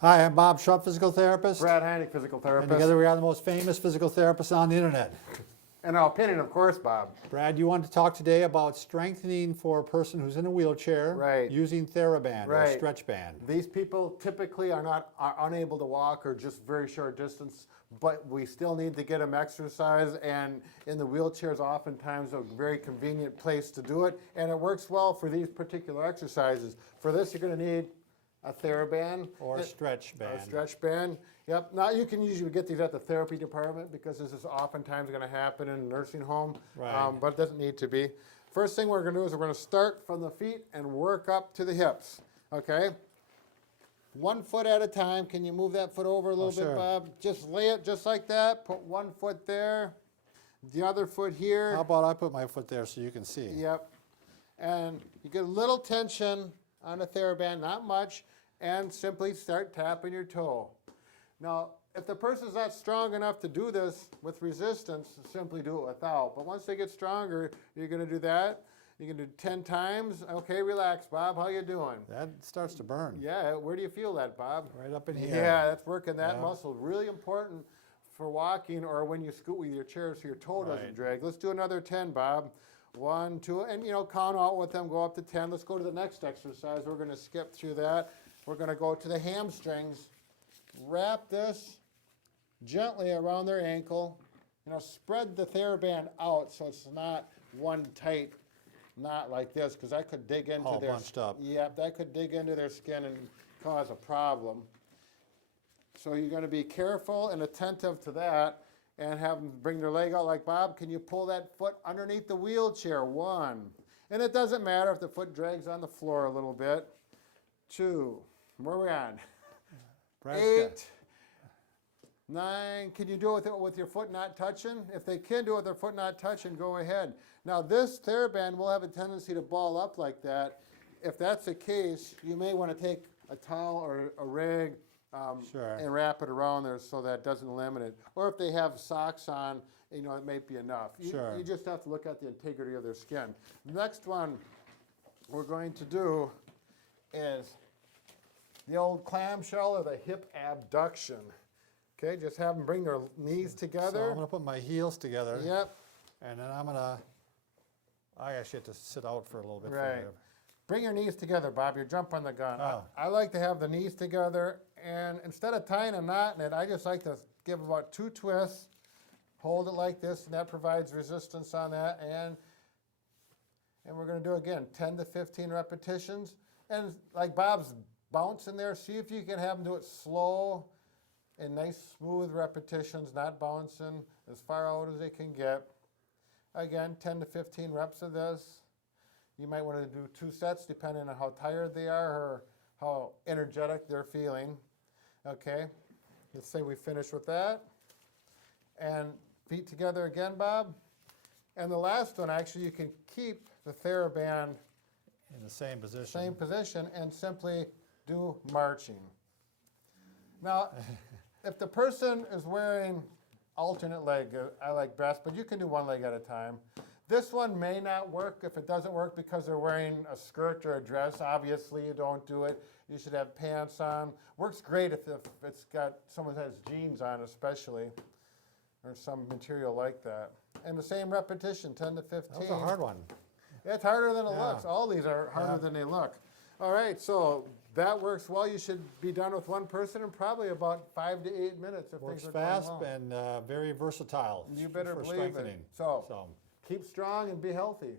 Hi, I'm Bob Schrupp, physical therapist. Brad Heineck, physical And therapist. together we are the most famous physical therapists on the internet. In our opinion, of course, Bob. Brad, you want to talk today about strengthening for a person who's in a wheelchair Right. using TheraBand or Right. stretch band. These people typically are unable to walk or just very short distance, but we still need to get them exercise, and in the wheelchairs oftentimes a very convenient place to do it, and it works well for these particular exercises. For this, you're going to need a TheraBand. Or a stretch band. A stretch band. Yep. Now you can usually get these at the therapy department because this is oftentimes going to happen in a nursing home, Right. but it doesn't need to be. First thing we're going to do is we're going to start from the feet and work up to the hips. Okay. 1 foot at a time. Can you move that foot over a little bit, sure. Bob? Just lay it just like that. Put 1 foot there. The other foot here. How about I put my foot there so you can see? Yep. And you get a little tension on the TheraBand, not much, and simply start tapping your toe. Now, if the person's not strong enough to do this with resistance, simply do it without. But once they get stronger, you're going to do that. You can do 10 times. Okay, relax, Bob. How you doing? That starts to burn. Yeah, where do you feel that, Bob? Right up in here. Yeah, that's working that Yeah. muscle. Really important for walking or when you scoot with your chair so your toe doesn't Right. drag. Let's do another 10, Bob. 1, 2, and count out with them, go up to 10. Let's go to the next exercise. We're going to skip through that. We're going to go to the hamstrings. Wrap this gently around their ankle. Spread the TheraBand out so it's not one tight knot like this, because that could dig into All their bunched up. Yep, that could dig into their skin and cause a problem. So you're going to be careful and attentive to that, and have them bring their leg out like Bob. Can you pull that foot underneath the wheelchair? 1. And it doesn't matter if the foot drags on the floor a little bit. 2. Where are we on? Brad's 8. 9. Can you do it with your foot not touching? If they can do it with their foot not touching, go ahead. Now this TheraBand will have a tendency to ball up like that. If that's the case, you may want to take a towel or a rag Sure. and wrap it around there so that it doesn't limit it. Or if they have socks on, it may be enough. Sure. You just have to look at the integrity of their skin. The next one we're going to do is the old clamshell or the hip abduction. Okay, just have them bring their knees So together. I'm going to put my heels together. Yep, And then I actually have to sit out for a little bit. right. Bring your knees together, Bob. You're jumping the gun. Oh. I like to have the knees together, and instead of tying a knot in it, I just like to give about 2 twists, hold it like this, and that provides resistance on that. And we're going to do again 10 to 15 repetitions. And like Bob's bouncing there, see if you can have them do it slow and nice smooth repetitions, not bouncing as far out as they can get. Again, 10 to 15 reps of this. You might want to do 2 sets depending on how tired they are or how energetic they're feeling. Okay, let's say we finish with that. And feet together again, Bob. And the last one, actually, you can keep the TheraBand In the same position. same position and simply do marching. Now, if the person is wearing alternate leg, I like best, but you can do one leg at a time. This one may not work. If it doesn't work because they're wearing a skirt or a dress, obviously you don't do it. You should have pants on. Works great if it's got, someone has jeans on especially, or some material like that. And the same repetition, 10 to 15. That was a hard one. It's harder than it Yeah. looks. All these are harder Yeah. than they look. All right, so that works well. You should be done with one person in probably about 5 to 8 minutes if Works things are going fast well. and very versatile You better for believe it. strengthening. So keep strong and be healthy.